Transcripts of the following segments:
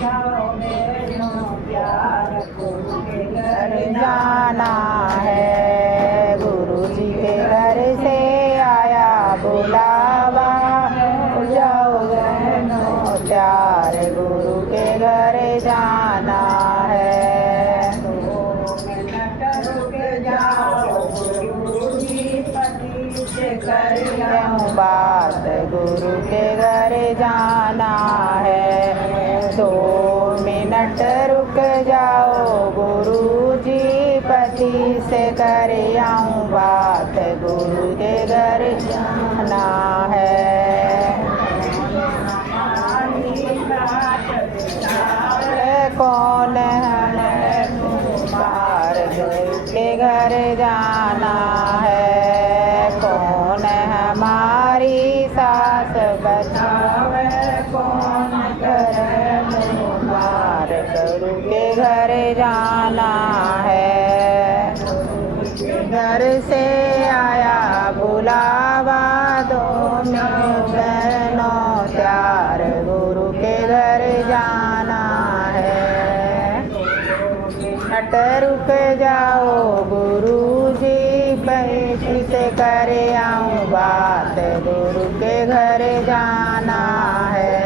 जाओ बहनों प्यार गुरु के घर जाना है। गुरु जी के घर से आया बुलावा, जाओ बहनों प्यार गुरु के घर जाना है। बात गुरु के घर जाना है। 2 मिनट रुक जाओ गुरु जी पति से कर आऊं बात गुरु के घर जाना है। कौन है कुमार गुरु के घर जाना है। कौन हमारी सास बचावे, कौन करे कुमार गुरु के घर जाना है। घर से आया बुलावा, 2 बहनों प्यार गुरु के घर जाना है। मिनट रुक जाओ गुरु जी पैसी से कर आऊं बात गुरु के घर जाना है।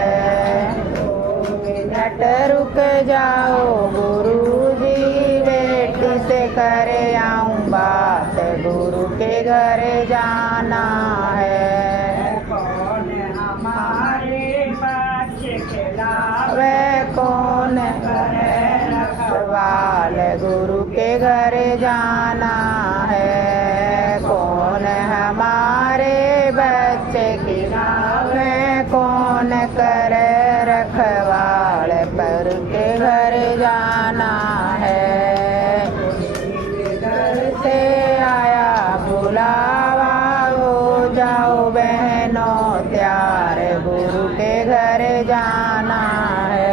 मिनट रुक जाओ गुरु जी बेटी से कर आऊं बात गुरु के घर जाना है। कौन हमारे बच्चे खिलावे, कौन करे रखवाल गुरु के घर जाना है। कौन हमारे बच्चे खिलावे, कौन करे रखवाल पर के घर जाना है। घर से आया बुलावा, हो जाओ बहनों तैयार गुरु के घर जाना है।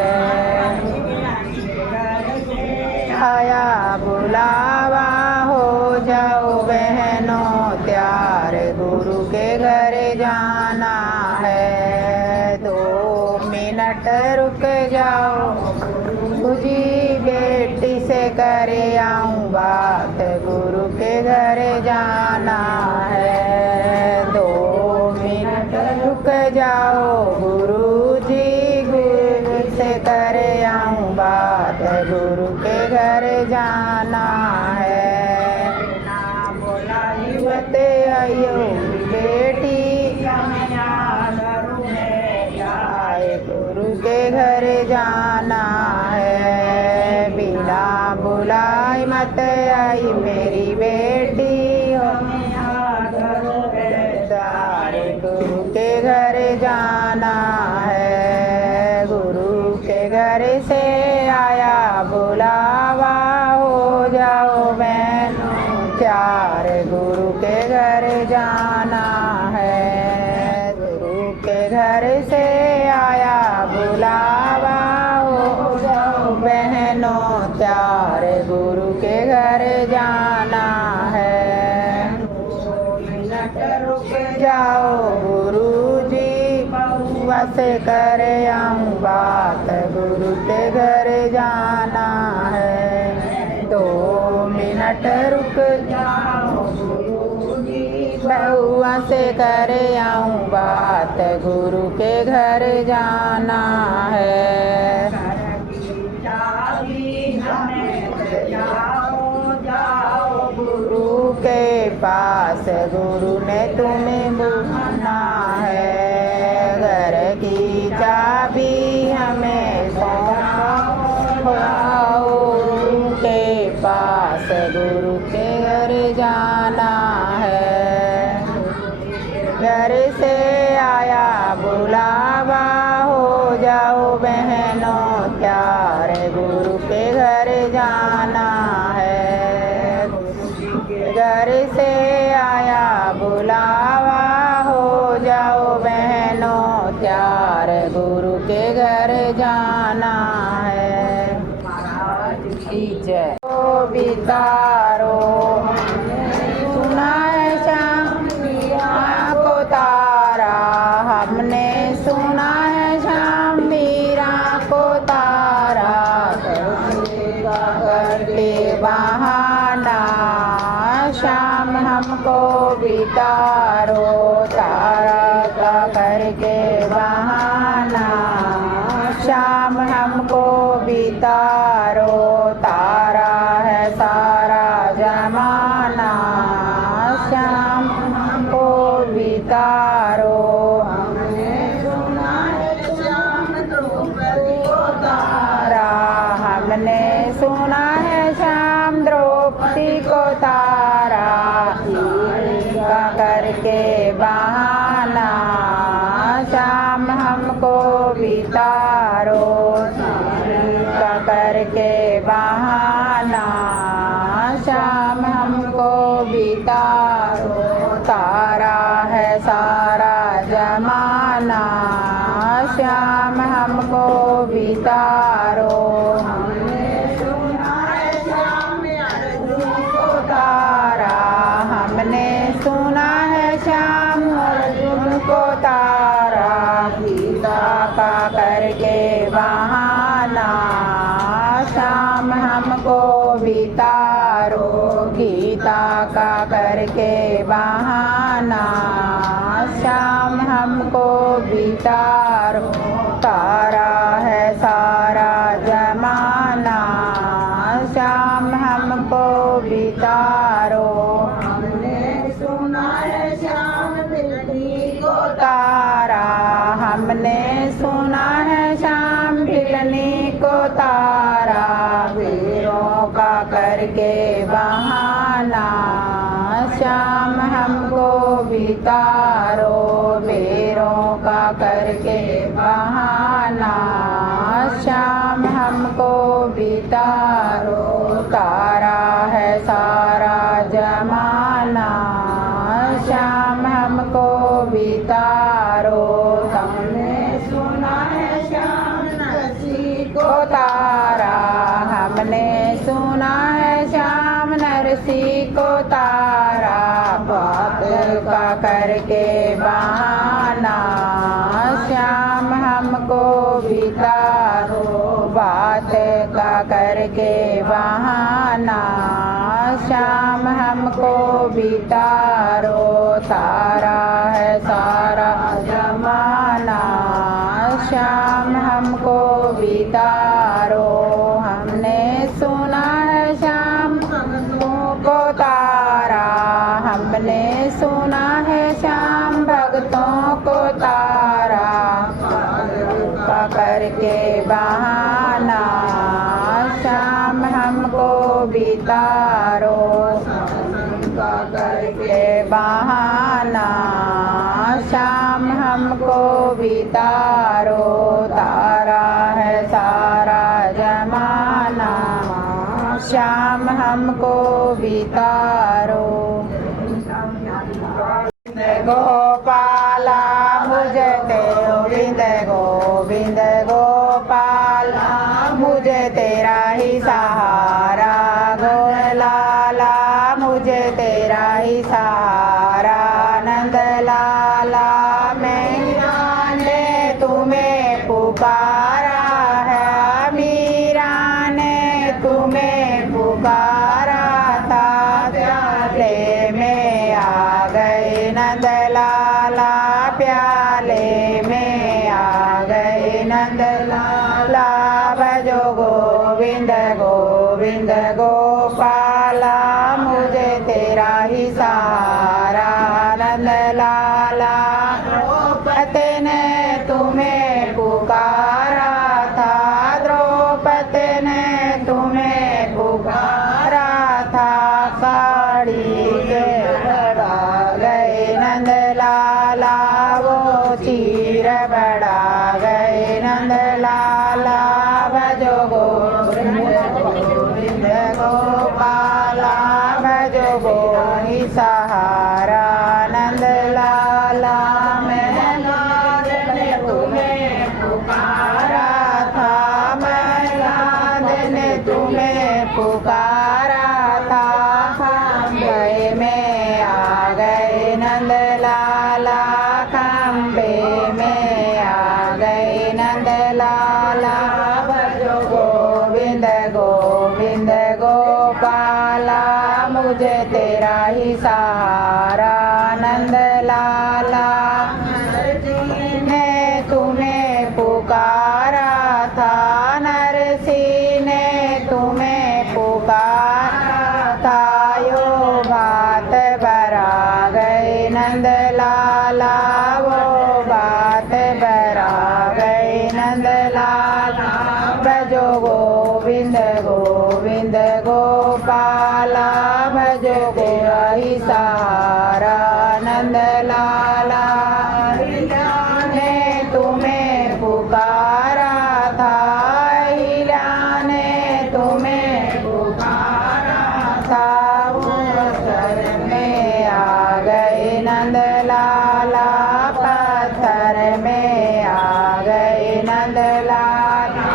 आया बुलावा, हो जाओ बहनों तैयार गुरु के घर जाना है। 2 मिनट रुक जाओ गुरु जी बेटी से कर आऊं बात गुरु के घर जाना है। 2 मिनट रुक जाओ गुरु जी गुरु से कर आऊं बात गुरु के घर जाना है। ना बोलाई मत आयो बेटी, गुरु के घर जाना है। बिना बुलाई मत आई मेरी बेटी, गुरु के घर जाना है। गुरु के घर से आया बुलावा, हो जाओ बहनों प्यार गुरु के घर जाना है। गुरु के घर से आया बुलावा, हो जाओ बहनों प्यार गुरु के घर जाना है। 2 मिनट रुक जाओ गुरु जी बउआ से कर आऊं बात गुरु के घर जाना है। 2 मिनट रुक जाओ गुरु जी बउआ से कर आऊं बात गुरु के घर जाना है। गुरु के पास गुरु ने तुम्हें बुलाना है। घर की चाबी हमें सौंपो, गुरु के पास गुरु के घर जाना है। घर से आया बुलावा, हो जाओ बहनों प्यार गुरु के घर जाना है। घर से आया बुलावा, हो जाओ बहनों प्यार गुरु के घर जाना है। महाराज की जय। बितारो सुना है श्याम मीरा को तारा, हमने सुना है श्याम मीरा को तारा। तारो तारा का करके बहाना श्याम हमको भी तारो तारा है सारा जमाना श्याम हमको भी तारो हमने सुना है श्याम द्रौपदी को तारा हमने सुना है श्याम द्रौपदी को तारा का करके बहाना श्याम हमको भी तारो का करके बहाना श्याम हमको भी तारो तारा है सारा जमाना श्याम हमको भी तारो हमने सुना है श्याम अर्जुन को तारा हमने सुना है श्याम अर्जुन को तारा गीता का करके बहाना श्याम हमको भी तारो गीता का करके बहाना श्याम हमको भी तारो तारा है सारा जमाना श्याम हमको भी तारो हमने सुना है श्याम भिलनी को तारा हमने सुना है श्याम भिलनी को तारा वीरों का करके बहाना श्याम हमको भी तारो वीरों का करके बहाना श्याम हमको भी तारो तारा है सारा जमाना श्याम हमको भी तारो हमने सुना है श्याम नरसी को तारा हमने सुना है श्याम नरसी को तारा बात का करके बहाना श्याम हमको भी तारो बात का करके बहाना श्याम हमको भी तारो तारा है सारा जमाना श्याम हमको भी तारो हमने सुना है श्याम को तारा हमने सुना है श्याम भक्तों को तारा का करके बहाना श्याम हमको भी तारो का करके बहाना श्याम हमको भी तारो तारा है सारा जमाना श्याम हमको भी तारो गोपाला मुझे गोविंद गोविंद गोपाला मुझे तेरा ही सहारा गोलाला मुझे तेरा ही सहारा नंद लाला मीरा ने तुम्हें पुकारा है मीरा ने तुम्हें पुकारा था प्याले में आ गए नंद लाला प्याले में आ गए नंद लाला भजो गोविंद गोविंद गोपाला मुझे तेरा ही सहारा नंद लाला द्रौपदी ने तुम्हें पुकारा था द्रौपदी ने तुम्हें पुकारा था साड़ी के बढ़ा गए नंद लाला वो चीर बढ़ा गए नंद लाला भजो गोविंद गोपाला भजो गोही सहारा नंद लाला मैलाद ने तुम्हें पुकारा था मैलाद ने तुम्हें पुकारा था खम्बे में आ गए नंद लाला खम्बे में आ गए नंद लाला भजो गोविंद गोविंद गोपाला मुझे तेरा ही सहारा भजो गोविंद गोविंद गोपाला भजो गोई सहारा नंद लाला ने तुम्हें पुकारा था ने तुम्हें पुकारा था उत्तर में आ गए नंद लाला पत्थर में आ गए नंद लाला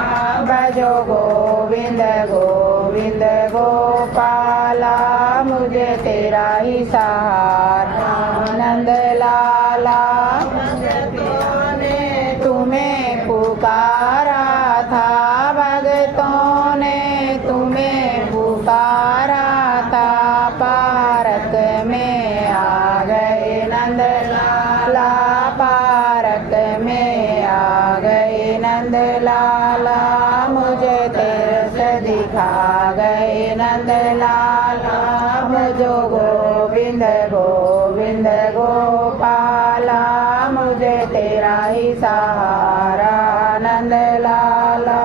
भजो गोविंद गोविंद गोपाला मुझे तेरा ही सहारा नंद लाला ने तुम्हें पुकारा था भगतों ने तुम्हें पुकारा था पारक में आ गए नंद लाला पारक में आ गए नंद लाला मुझे तेरस दिखा गए नंद लाला भजो गोविंद गोविंद गोपाला मुझे तेरा ही सहारा नंद लाला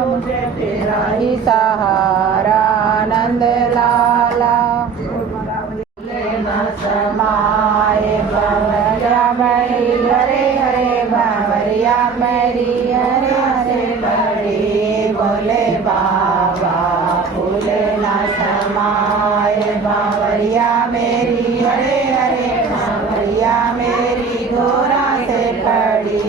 मुझे तेरा ही सहारा नंद लाला समाए बावरिया मेरी हरे हरे बावरिया मेरी हरे हरे बड़ी बोले बाबा फूले ना समाए बावरिया मेरी हरे हरे बावरिया मेरी घोरा से पड़ी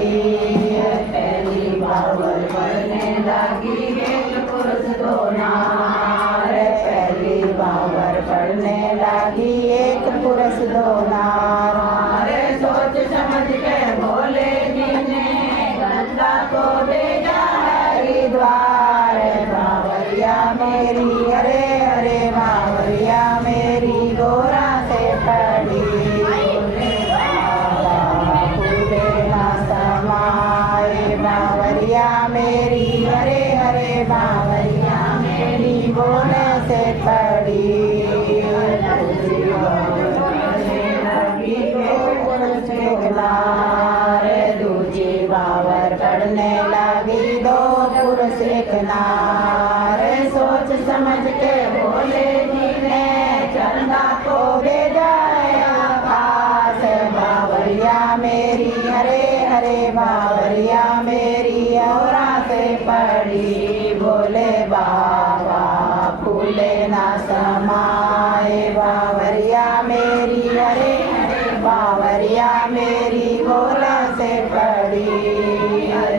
पहली बावर पढ़ने लगी एक पुरुष दो नार पहली बावर पढ़ने लगी एक पुरुष दो नार सोच समझ के बोले जी ने गंगा को भेजा हरिद्वार बावरिया मेरी हरे हरे बावरिया मेरी गोरा से पड़ी फूले ना समाए बावरिया मेरी हरे हरे बावरिया मेरी गोरा से पड़ी दूजी बावर पढ़ने लगी दो पुरुष एक नार सोच समझ के बोले जी ने चंदा को भेजा आकाश बावरिया मेरी हरे हरे बावरिया मेरी औरा से पड़ी बोले बाबा फूले ना समाए बावरिया मेरी हरे बावरिया मेरी गोला से पड़ी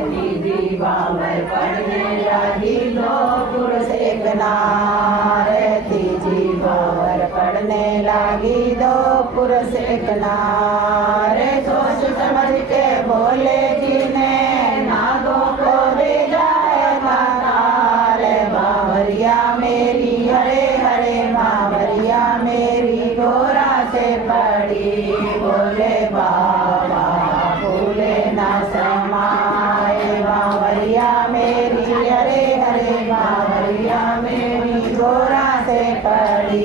दीदी बावर पढ़ने लगी दो पुरुष एक नार तीजी बावर पढ़ने लगी दो पुरुष एक नार सोच समझ के बोले जी ने नागों को भेजा तार बावरिया मेरी हरे हरे बावरिया मेरी गोरा से पड़ी बोले बाबा फूले ना समाए बावरिया मेरी हरे हरे बावरिया मेरी गोरा से पड़ी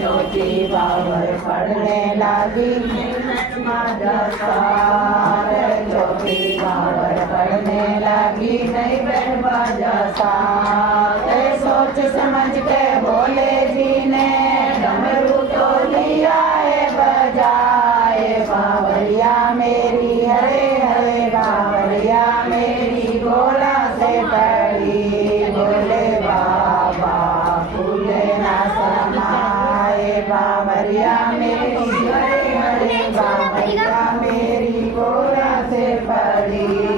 छोटी बावर पढ़ने लगी छोटी बावर पढ़ने लगी नहीं बैठ सोच समझ के बोले जी ने डमरू तो लिया है बजाए बावरिया मेरी हरे हरे बावरिया मेरी गोला से पड़ी बोले बाबा फूले ना समाए बावरिया मेरी हरे हरे बावरिया मेरी गोला से पड़ी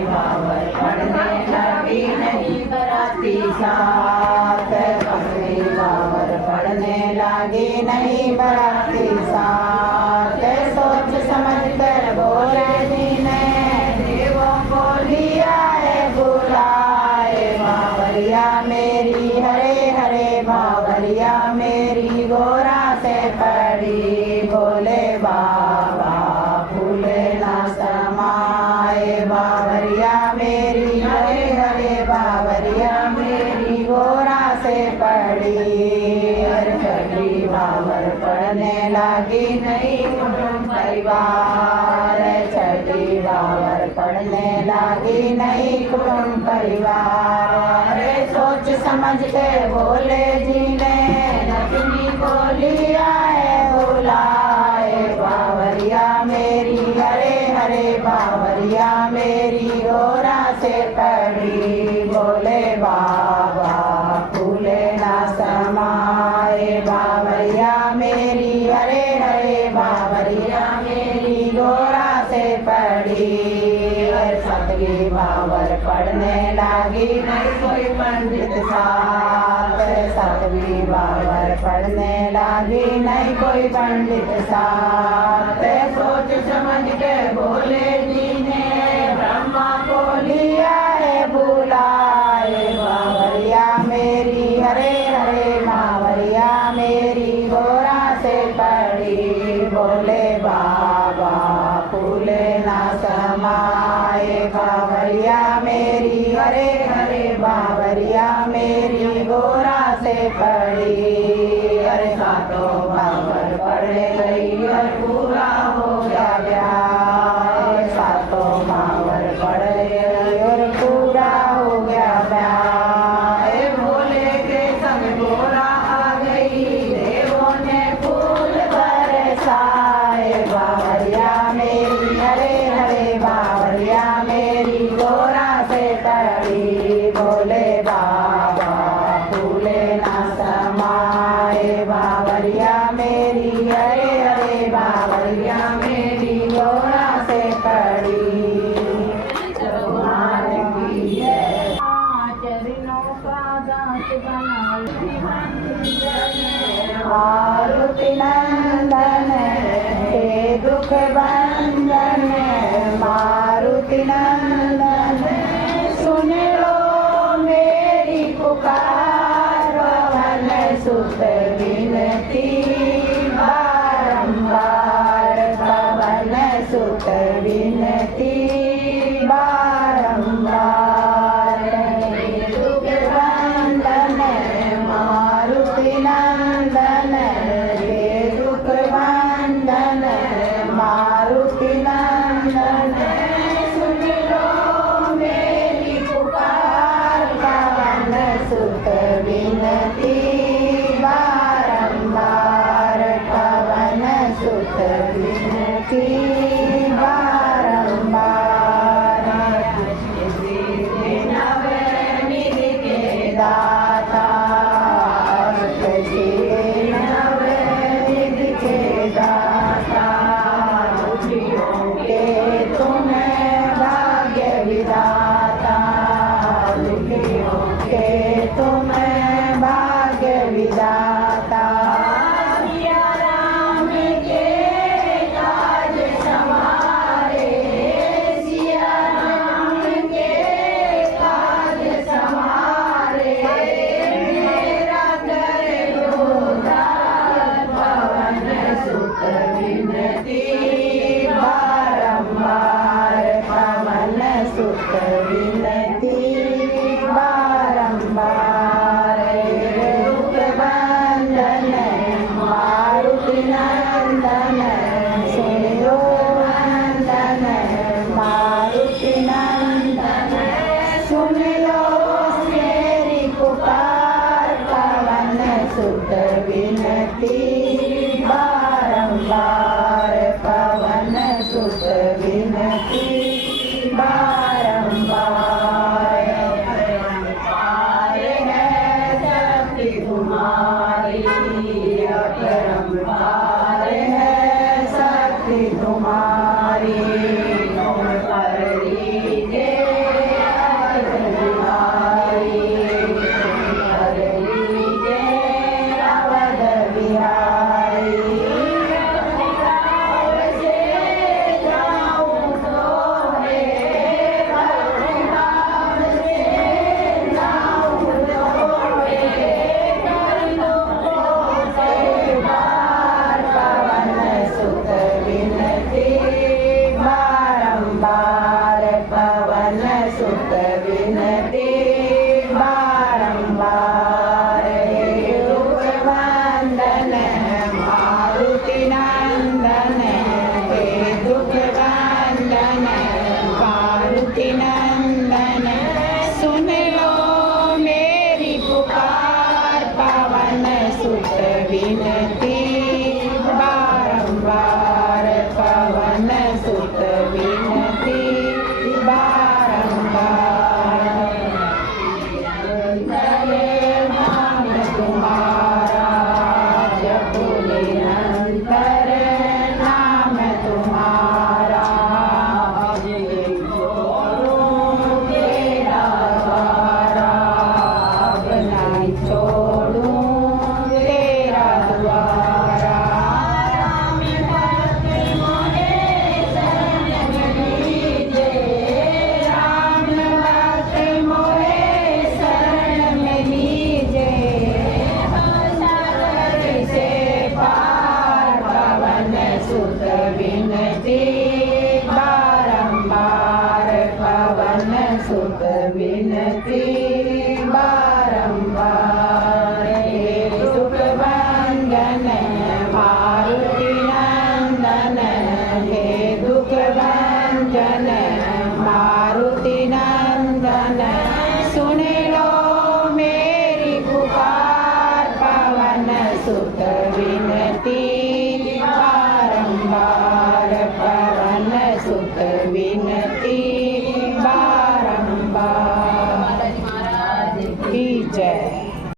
बावर पढ़ने लगी नहीं बराती साथ पकड़ी बावर पढ़ने लगी नहीं बराती साथ सोच समझ कर बोले जी ने देवों को लिया है बुलाए बावरिया मेरी हरे हरे बावरिया मेरी गोरा से पड़ी बोले बाबा फूले ना समाए बावरिया मेरी हरे हरे बावरिया मेरी गोरा से पड़ी छोटी बावर पढ़ने लगी नहीं कुटुंब परिवार छठी बावर पढ़ने लगी नहीं नहीं कुटुंब परिवार। अरे सोच समझ के बोले जीने नचनी को लिया है बुलाए बावरिया मेरी। हरे हरे बावरिया मेरी गोरा से पड़ी बोले बाबा फूले ना समाए बावरिया मेरी। हरे हरे बावरिया मेरी गोरा से पड़ी। सतगी बावर पढ़ने लागी नहीं कोई पंडित साथ। सतगी बावर पढ़ने लागी नहीं कोई पंडित साथ। सोच समझ के बोले जी ने ब्रह्मा को लिया है बुलाए बावरिया मेरी। हरे हरे बावरिया मेरी गोरा से पड़ी बोले बाबा फूले ना समाए बावरिया मेरी। हरे हरे बावरिया मेरी गोरा से पड़ी। अरे सातों बावर पढ़े गई और पूरा हो गया ब्याह। सातों बावर पढ़े गई और पूरा हो गया ब्याह। भोले के संग गोरा आ गई देवों ने फूल बरसाए बावरिया मेरी। हरे हरे बावरिया मेरी गोरा से पड़ी बोले बाबा फूले ना समाए बावरिया मेरी। हरे हरे बावरिया मेरी गोरा से पड़ी। चरणों का दास मारुति नंदन हे दुख भंजन मारुति नंदन सुन लो मेरी पुकार। पवन सुत विनती बारंबार पवन सुत विनती बारंबार। दुख भंजन मारुति नंदन हे दुख भंजन मारुति नंदन सुन लो मेरी पुकार। पवन सुत विनती बारंबार पवन सुत विनती बारंबार। नवनिधि के दाता नवनिधि के दाता दुखियों के तुम भाग्य विधाता। दुखियों के तुम भाग्य विधाता। सिया राम के काज संवारे सिया राम के काज संवारे। मेरा कर उद्धार पवन सुत विनती बारंबार पवन सुत विनती बारंबार। दुख भंजन मारुति नंदन सुन लो नंदन मारुति नंदन सुन लो मेरी पुकार। पवन सुत विनती बारंबार पवन सुत विनती बारंबार। है शक्ति तुम्हारी अपरंपार है शक्ति तुम्हारी। तुम कर लीजिए अवध बिहारी। तुम कर लीजिए अवध बिहारी। से जाऊं तो रे भक्तिभाव से जाऊं तो रे कर लो से बार। पवन सुत विनती बारंबार पवन सुत विनती बारंबार। दुख वंदन मारुति नंदन हे दुख वंदन मारुति नंदन सुत विनती बारंबार। हे सुख भंजन मारुति नंदन, हे दुख भंजन मारुति नंदन, सुन लो मेरी पुकार पवन सुत विनती बारंबार। पवन सुत विनती बारंबार। की जय।